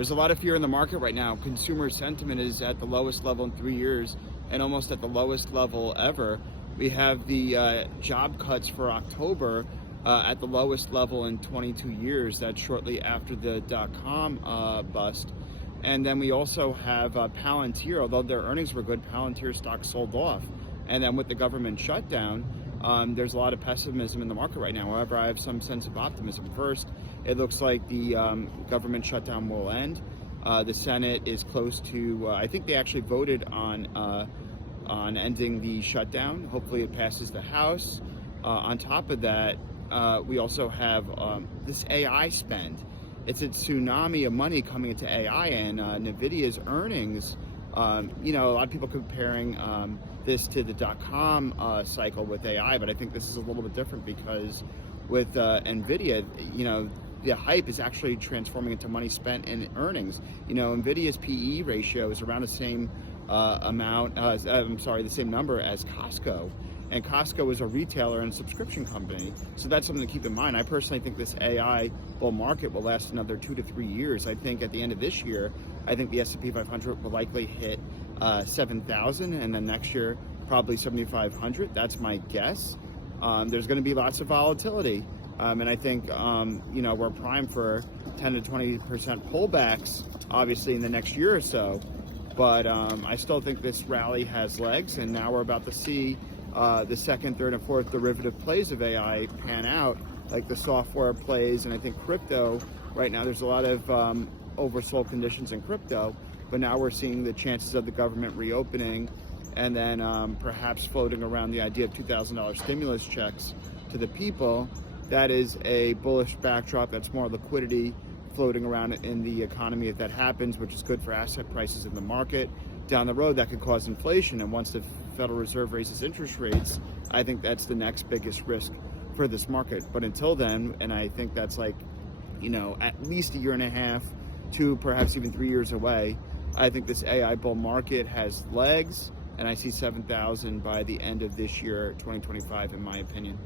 There's a lot of fear in the market right now. Consumer sentiment is at the lowest level in 3 years and almost at the lowest level ever. We have the job cuts for October at the lowest level in 22 years. That's shortly after the dot-com bust. And then we also have Palantir. Although their earnings were good, Palantir stock sold off. And then with the government shutdown, there's a lot of pessimism in the market right now. However, I have some sense of optimism. First, it looks like the government shutdown will end. The Senate is close to, I think they actually voted on ending the shutdown. Hopefully it passes the House. On top of that, we also have this AI spend. It's a tsunami of money coming into AI, and NVIDIA's earnings, a lot of people comparing this to the dot-com cycle with AI, but I think this is a little bit different because with NVIDIA, the hype is actually transforming into money spent in earnings. NVIDIA's PE ratio is around the same the same number as Costco. And Costco is a retailer and subscription company. So that's something to keep in mind. I personally think this AI bull market will last another 2 to 3 years. I think at the end of this year, I think the S&P 500 will likely hit 7,000, and then next year, probably 7,500. That's my guess. There's going to be lots of volatility. And I think, we're primed for 10 to 20% pullbacks, obviously, in the next year or so. But I still think this rally has legs, and now we're about to see the second, third, and fourth derivative plays of AI pan out, like the software plays, and I think crypto. Right now, there's a lot of oversold conditions in crypto, but now we're seeing the chances of the government reopening, and then perhaps floating around the idea of $2,000 stimulus checks to the people. That is a bullish backdrop. That's more liquidity floating around in the economy if that happens, which is good for asset prices in the market. Down the road, that could cause inflation, and once the Federal Reserve raises interest rates, I think that's the next biggest risk for this market. But until then, and I think that's at least a year and a half to perhaps even 3 years away, I think this AI bull market has legs, and I see 7,000 by the end of this year, 2025, in my opinion.